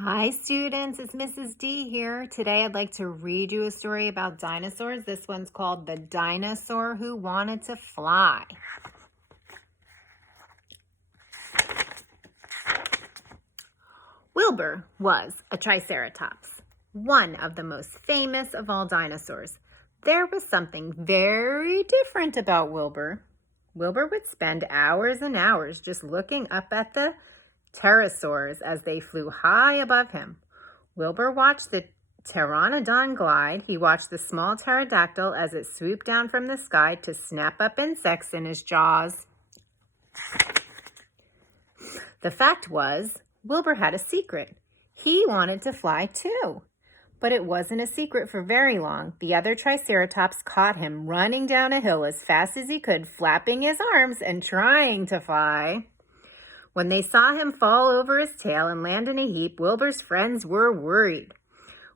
Hi students, it's Mrs. D here. Today I'd like to read you a story about dinosaurs. This one's called The Dinosaur Who Wanted to Fly. Wilbur was a triceratops, one of the most famous of all dinosaurs. There was something very different about Wilbur. Wilbur would spend hours and hours just looking up at the pterosaurs as they flew high above him. Wilbur watched the pteranodon glide. He watched the small pterodactyl as it swooped down from the sky to snap up insects in his jaws. The fact was, Wilbur had a secret. He wanted to fly too. But it wasn't a secret for very long. The other triceratops caught him running down a hill as fast as he could, flapping his arms and trying to fly. When they saw him fall over his tail and land in a heap, Wilbur's friends were worried.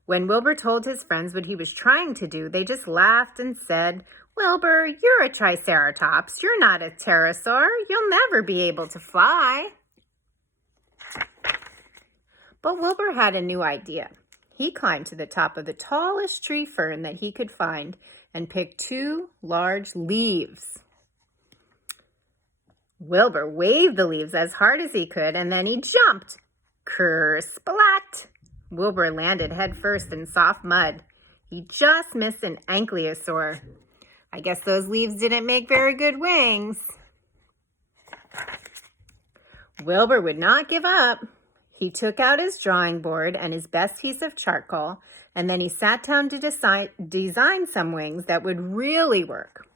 When Wilbur told his friends what he was trying to do, they just laughed and said, "Wilbur, you're a triceratops. You're not a pterosaur. You'll never be able to fly." But Wilbur had a new idea. He climbed to the top of the tallest tree fern that he could find and picked 2 large leaves. Wilbur waved the leaves as hard as he could, and then he jumped. Ker-splat! Wilbur landed headfirst in soft mud. He just missed an ankylosaur. I guess those leaves didn't make very good wings. Wilbur would not give up. He took out his drawing board and his best piece of charcoal, and then he sat down to design some wings that would really work.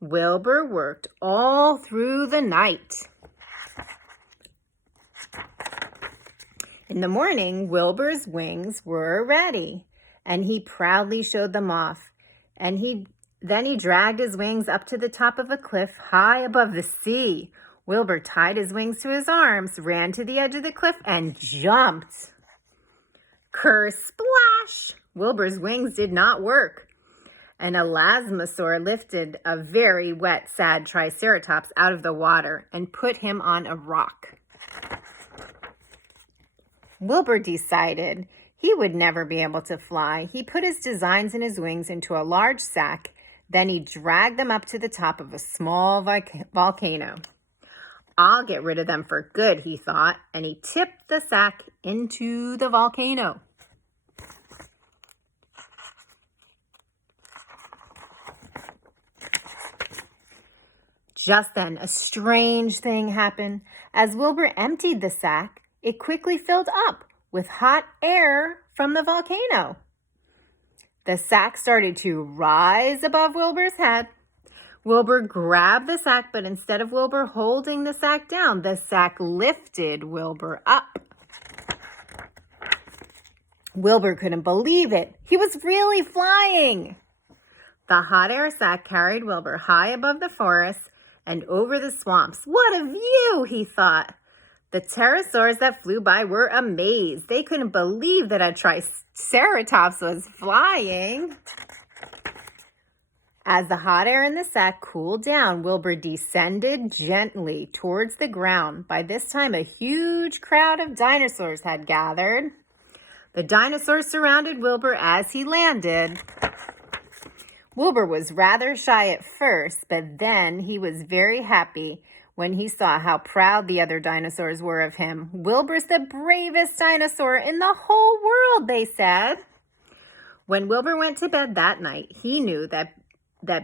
Wilbur worked all through the night. In the morning, Wilbur's wings were ready, and he proudly showed them off. And then he dragged his wings up to the top of a cliff high above the sea. Wilbur tied his wings to his arms, ran to the edge of the cliff, and jumped. Ker-splash! Wilbur's wings did not work. An elasmosaur lifted a very wet, sad triceratops out of the water and put him on a rock. Wilbur decided he would never be able to fly. He put his designs and his wings into a large sack. Then he dragged them up to the top of a small volcano. "I'll get rid of them for good," he thought, and he tipped the sack into the volcano. Just then, a strange thing happened. As Wilbur emptied the sack, it quickly filled up with hot air from the volcano. The sack started to rise above Wilbur's head. Wilbur grabbed the sack, but instead of Wilbur holding the sack down, the sack lifted Wilbur up. Wilbur couldn't believe it. He was really flying. The hot air sack carried Wilbur high above the forest and over the swamps. "What a view!" he thought. The pterosaurs that flew by were amazed. They couldn't believe that a triceratops was flying. As the hot air in the sack cooled down, Wilbur descended gently towards the ground. By this time, a huge crowd of dinosaurs had gathered. The dinosaurs surrounded Wilbur as he landed. Wilbur was rather shy at first, but then he was very happy when he saw how proud the other dinosaurs were of him. "Wilbur's the bravest dinosaur in the whole world," they said. When Wilbur went to bed that night, he knew that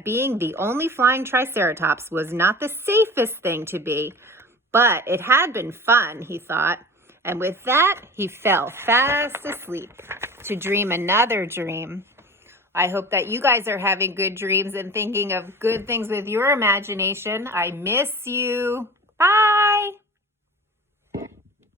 being the only flying triceratops was not the safest thing to be, but it had been fun, he thought. And with that, he fell fast asleep to dream another dream. I hope that you guys are having good dreams and thinking of good things with your imagination. I miss you. Bye.